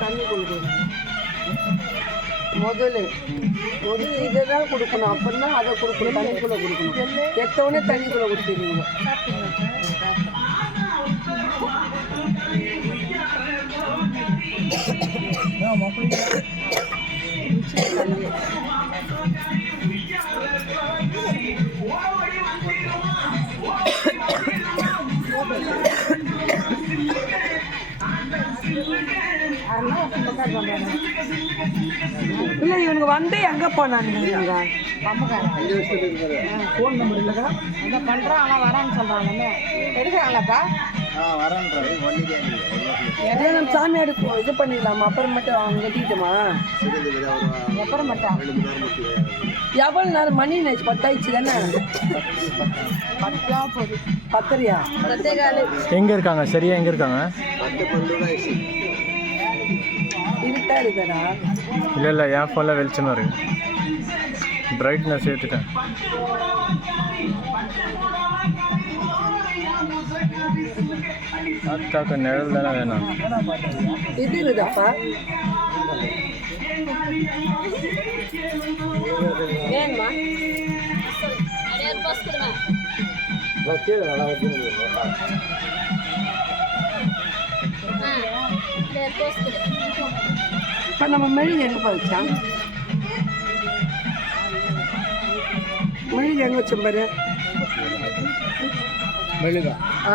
தண்ணி கொடுக்கணும் முதல்ல முதல்ல இதை தான் கொடுக்கணும். அப்புறம் அதை கொடுக்கணும். தண்ணிக்குள்ளே கொடுக்கணும். எத்தவொடனே தண்ணிக்குள்ளே கொடுத்துருவீங்க தண்ணி இல்லை இவனுக்கு வந்து எங்கே போனானுங்க? இவங்க ஃபோன் நம்பர் இல்லைக்கா அந்த பண்ணுறான் ஆனால் வரான்னு சொல்கிறாங்கன்னு எடுக்கிறாங்களாப்பா நம்ம சாமி எடுப்போம் இது பண்ணிடலாமா? அப்புறம் மட்டும் அவங்க கட்டிக்கிட்டோமா அப்புறம் மட்டும் எவ்வளோ நேரம் மணி நேச்சு? பத்தாயிடுச்சு தானே? பத்தா போகுது பத்தரையா? எங்கே இருக்காங்க? சரியா எங்கே இருக்காங்க? இருட்டா இருக்குடா இல்லை இல்லை என் ஃபோனில் வெளிச்சமாக இருக்கு. பிரைட்னஸ் ஏற்றிட்டேன் அத்தாக்கு நிழல் தானே வேணும். இது இருக்குதாப்பா? வேணுமா? இப்போ நம்ம மெழுகு எங்கே போச்சோம் மெழுகு எங்கே வச்சோம் பாரு? மெழுகா. ஆ.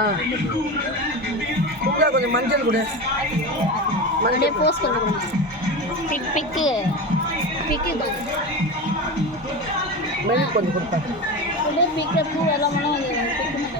கொஞ்சம் மஞ்சள் கொடு. அப்படியே போஸ்ட் பண்ண பிக் பிக்கு. பிக்கு மெழுகு கொஞ்சம் கொடுப்பா. அப்படியே பிக்கு பூ எல்லாம் பிக்கு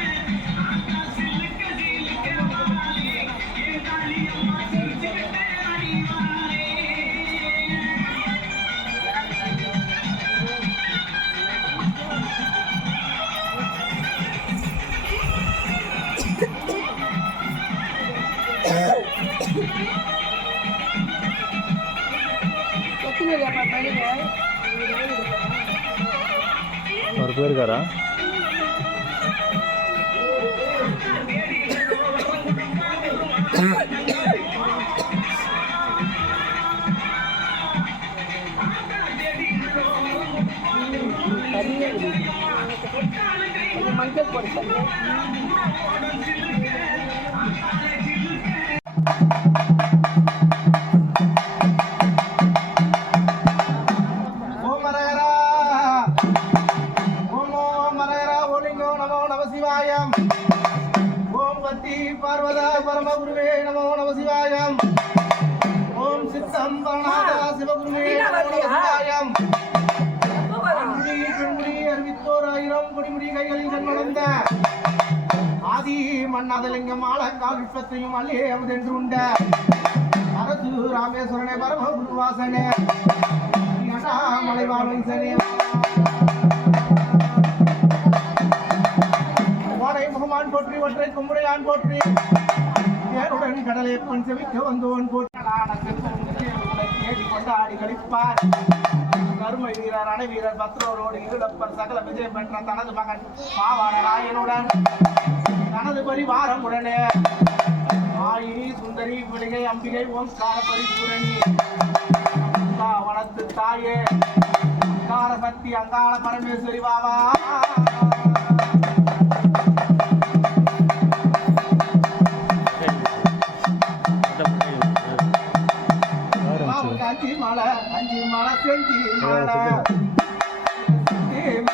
போயிருக்காரா பேர் இருக்காரா மஞ்சள் ஆயிரம் கொடிமுடி கைகளில் ஆதி மன்னாதலிங்கம் ஆழக்கால் விஸ்வத்தையும் அல்லே அமுதென்று உண்ட அரசு ராமேஸ்வரனே பரம குருவாசனே மலைவாழை வாடை முகமான் போற்றி ஒற்றை கும்புடையான் போற்றி ஏருடன் கடலை பண் செவிக்க வந்தோன் போற்றி. தேடி கொண்டாடி கழிப்பார் கருமை வீரர் அணை வீரர் பத்ரோரோடு இருளப்பர் சகல விஜயம் பெற்ற தனது மகன் பாவான ராயனுடன் தனது பரிவாரம் உடனே. ஆயினி சுந்தரி விளிகை அம்பிகை ஓம்கார பரிபூரணி. வனத்து தாயே அங்காள சக்தி அங்காள பரமேஸ்வரி பாபா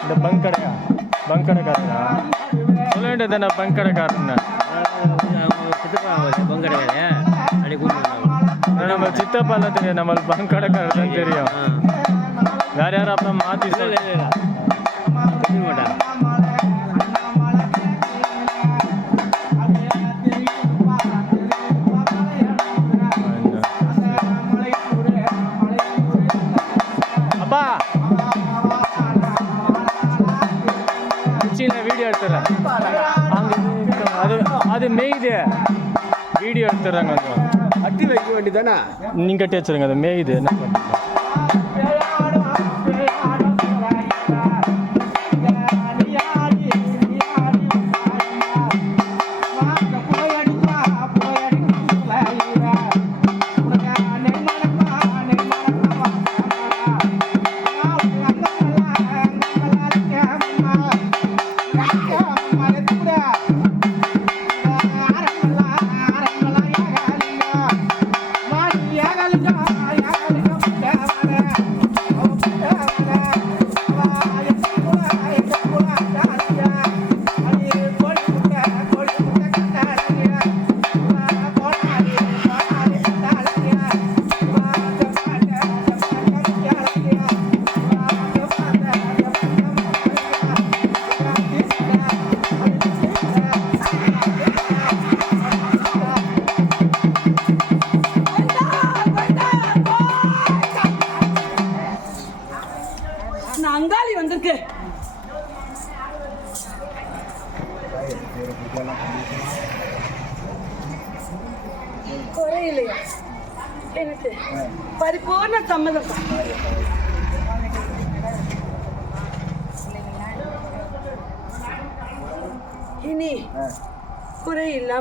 இந்த பங்க் கடையா? பங்க் கடைக்காரனா சொல்ல வேண்டியது தானே பங்க் கடைக்காரன் நம்ம சித்தப்பாலாம் தெரியும். நம்மளுக்கு பங்க் கடைக்காரர் தான் தெரியும். வேற யாரும் அப்புறம் மாற்றி சொல்ல அப்பா அது மேயுது. வீடியோ எடுத்துறாங்க கொஞ்சம் அட்டி வைக்க வேண்டியதானே நீங்கள் கட்டி வச்சுருங்க அது மேயுது. என்ன பண்ணுறது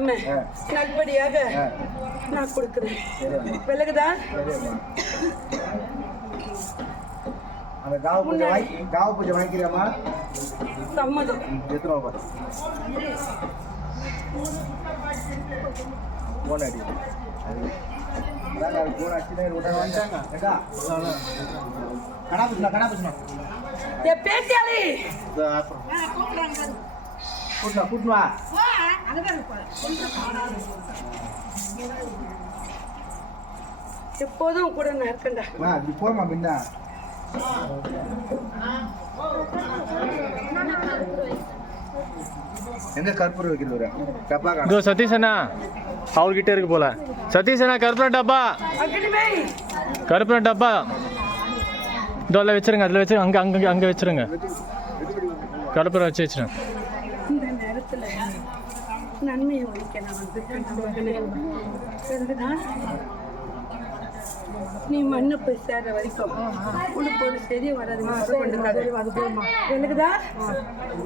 இல்லாம நல்படியாக நான் கொடுக்குறேன். விலகுதா? அந்த காவ பூஜை வாங்கி காவ பூஜை சம்மதம். எத்தனை ரூபா அடி. கடா புச்சுனா கடா கூட்டுனா கூட்டுவா எப்போதும் கூட நான் இருக்கேன்டா. அம்மா இப்படி போமா பின்ன எங்க கற்பூரம் வைக்கிறது டப்பா காணும். இதோ சதீஷ் அண்ணா அவர்கிட்ட இருக்கு போல. சதீஷ் அண்ணா கருப்புன டப்பா கருப்புன டப்பா. இதோ அதில் வச்சிருங்க அதில் வச்சு அங்கே அங்கே அங்கே வச்சிருங்க. கருப்புரம் வச்சு வச்சிருங்க. இந்த நேரத்துல நன்மையை ஒழிக்க நான் வந்து மகனே நீ மண்ணு போய் சேர்ற வரைக்கும் உனக்கு ஒரு செடி வராது. நீ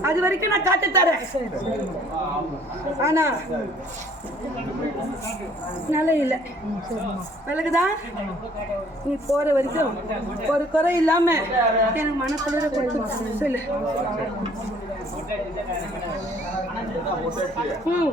அதை வரைக்கும் நான் காத்து தரேன். ஆனா நிலை இல்லை. விலகுதா நீ போற வரைக்கும் ஒரு குறை இல்லாம எனக்கு மனக்குளிர கொடுத்து சொல்லு. ம்.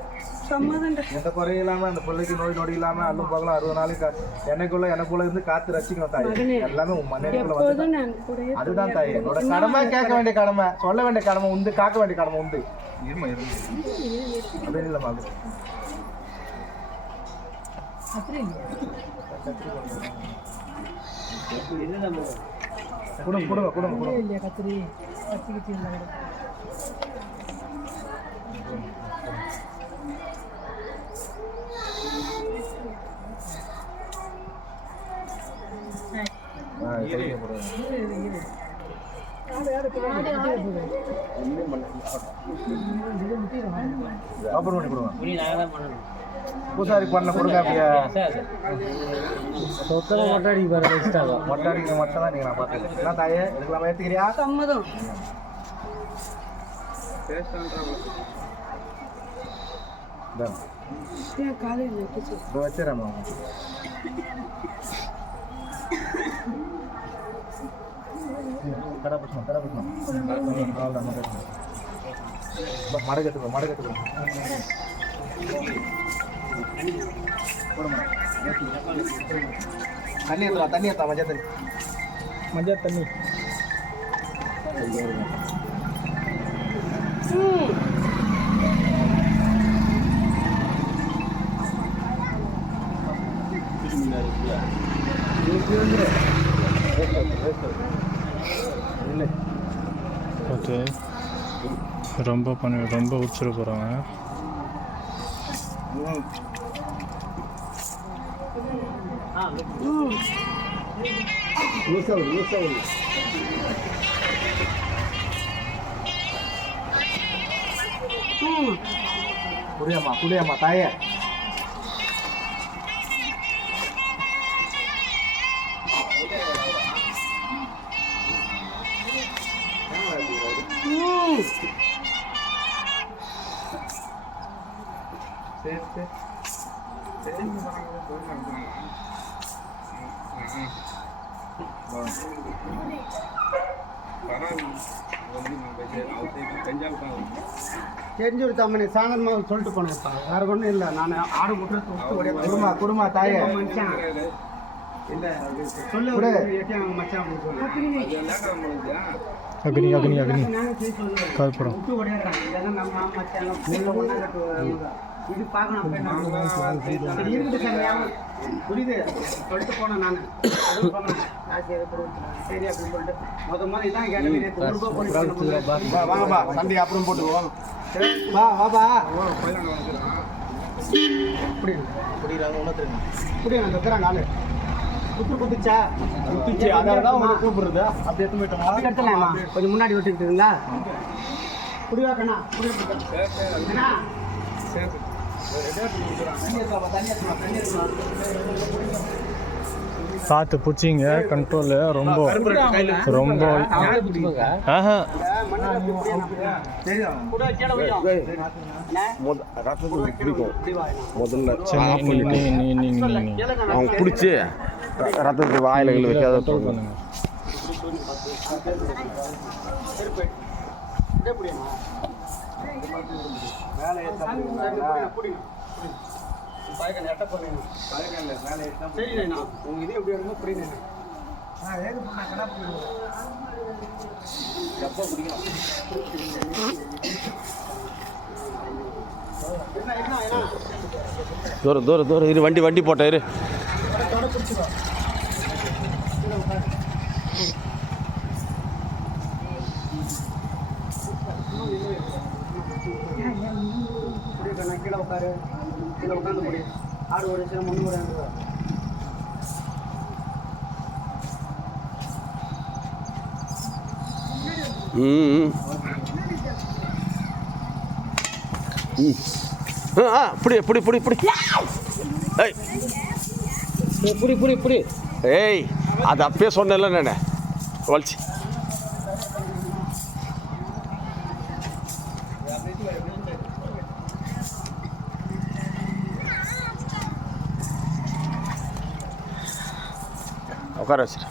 எந்த குறையும் இல்லாம அந்த பிள்ளைக்கு நோய் நொடி இல்லாம அல்லும் பகலும் அறுபது நாளைக்கு எனக்குள்ள எனக்குள்ள இருந்து காத்து ரசிக்கணும் தாய். எல்லாமே உன் கூடயே அதுதான் தாய். என்னோட கடமை கேட்க வேண்டிய கடமை. சொல்ல வேண்டிய கடமை உண்டு காக்க வேண்டிய கடமை உண்டு. இருமா இருமா. அப்படின்னு இல்லைம்மா அது கொடுங்க கொடுங்க கொடுங்க கொடுங்க ஆ, சரிங்க, கொடுங்க. ஓப்பன் பண்ணி கொடுங்க பூசாரி பண்ண கொடுங்க அப்படியே. சுத்தமாக மொட்டை அடிக்க பாரு வச்சுட்டாங்க மொட்டை அடிக்க மட்டும் தான் நீங்கள் நான் பார்த்தேன் என்ன தாயே ஏற்றுக்கிறியா சம்மதம். காலையில் இதோ வச்சுறேம்மா கடை பிடிச்சோம் கடை பிடிச்சோம் அவ்வளோதான் மடை கட்டுக்கோ மடை கட்டுக்கோ தண்ணி ஏற்றுவா தண்ணி ஏற்றா மஞ்சள் தண்ணி மஞ்சள் தண்ணி இல்லை பார்த்து ரொம்ப பண்ணி ரொம்ப உச்சிட போகிறாங்க ம் லூசா தாயே? தெரிஞ்சு ஒரு தம்மனை சாயந்தரமாக சொல்லிட்டு போனேன் வேற ஒன்றும் இல்லை. நான் ஆடு முட்டுறது விட்டு ஓடியா குடுமா குடுமா தாயே. சொல்லி அக்னி. அக்னி அக்னி இது பார்க்கணும். புரியுது. சொல்லிட்டு போனேன் நான். சரி அப்படின்னு சொல்லிட்டு. முத முத இதான் கேட்டேன். நேத்து ஒரு ரூபா போட்டு வா வாங்கப்பா அப்புறம் போட்டுக்குவோம். வா வாப்பா குடிக்கிறாங்க ஒன்றும் தெரியும் இப்படி நான் இருக்கிறேன் நாலு. குத்து குத்துச்சா குத்திச்சு அதான் தான் உங்களை கூப்பிடுறது. அப்படி எடுத்து போயிட்டோமா அப்படி எடுத்துலாமா கொஞ்சம் முன்னாடி விட்டுக்கிட்டுங்களா குடிவா கண்ணா? பார்த்து பிடிச்சிங்க கண்ட்ரோலு ரொம்ப ரொம்ப ஆஹா. அண்ணா பிடிக்கும். முதல்ல நீ நீ அவங்க பிடிச்சி ரத்தத்துக்கு வாயில வைக்காத போறீங்க சரி உங்க இது எப்படி வருமோ புரியுது தூரம் தூரம் தூரம் இரு வண்டி வண்டி போட்ட இரு. கீழே உட்காரு. கீழே உட்காந்து முடியும் ஆடு ஒரு சில முன்னு ஆ புடி புடி புடி புடி. ஏய். புடி புடி புடி. ஏய் அது அப்பயே சொன்னேன்ல நான். வலிச்சு. உட்கார வச்சிரு.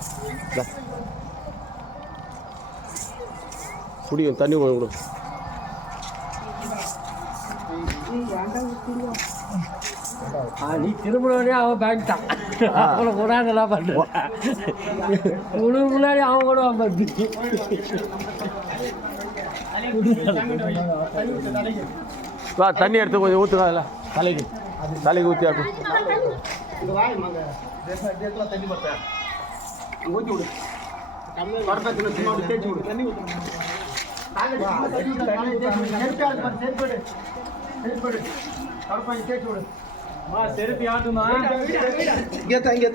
குடியும் தண்ணி கொடு. கொடு நீ திரும்பினோடனே அவன் பேங்கிட்டான் அவனை என்ன பண்ணுறான் உனக்கு முன்னாடி அவன் கூட வந்து வா தண்ணி எடுத்து கொஞ்சம் ஊற்றுங்க அதில். தலைக்கு. தலைக்கு ஊற்றி ஆட்டும் ஊற்றி விடு. சும்மா தேய்ச்சி விடு தண்ணி ஊற்று செருப்பி ஆட்டுமா இங்கே தான் இங்கே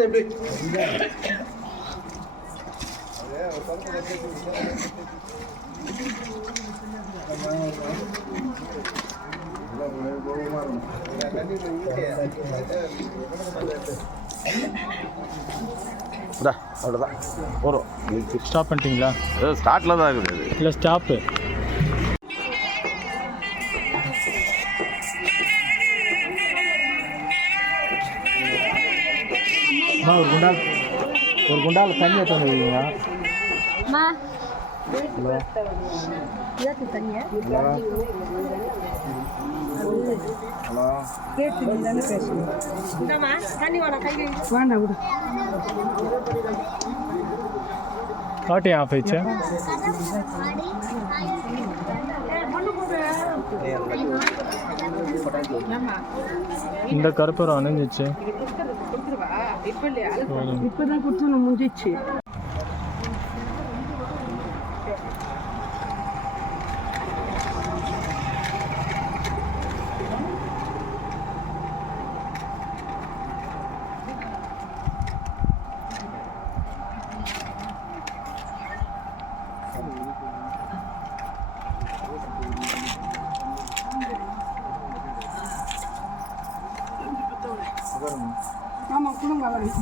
அவ்வளோதான் வரும் ஸ்டாப் பண்ணிட்டீங்களா? ஸ்டார்ட்டில் தான் இருக்குது. இல்லை ஸ்டாப்பு ஒரு குண்டால் ஒரு குண்டால் தண்ணி எடுத்து வந்துருக்கீங்க கை வேண்டாம் விடு. காட்டி ஆஃப் ஆயிடுச்சு இந்த கருப்பூரம் அணைஞ்சிச்சு. கொடுத்துருவா. இப்போ இல்லையா? இப்பதான் கொடுத்து முடிஞ்சிச்சு.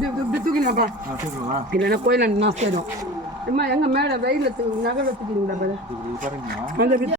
இப்படி இப்படி தூக்கினாப்பா இல்லைன்னா கோயில நாஸ்திடும் அம்மா எங்க மேல வெயில நகர தூக்கிங்களா அந்த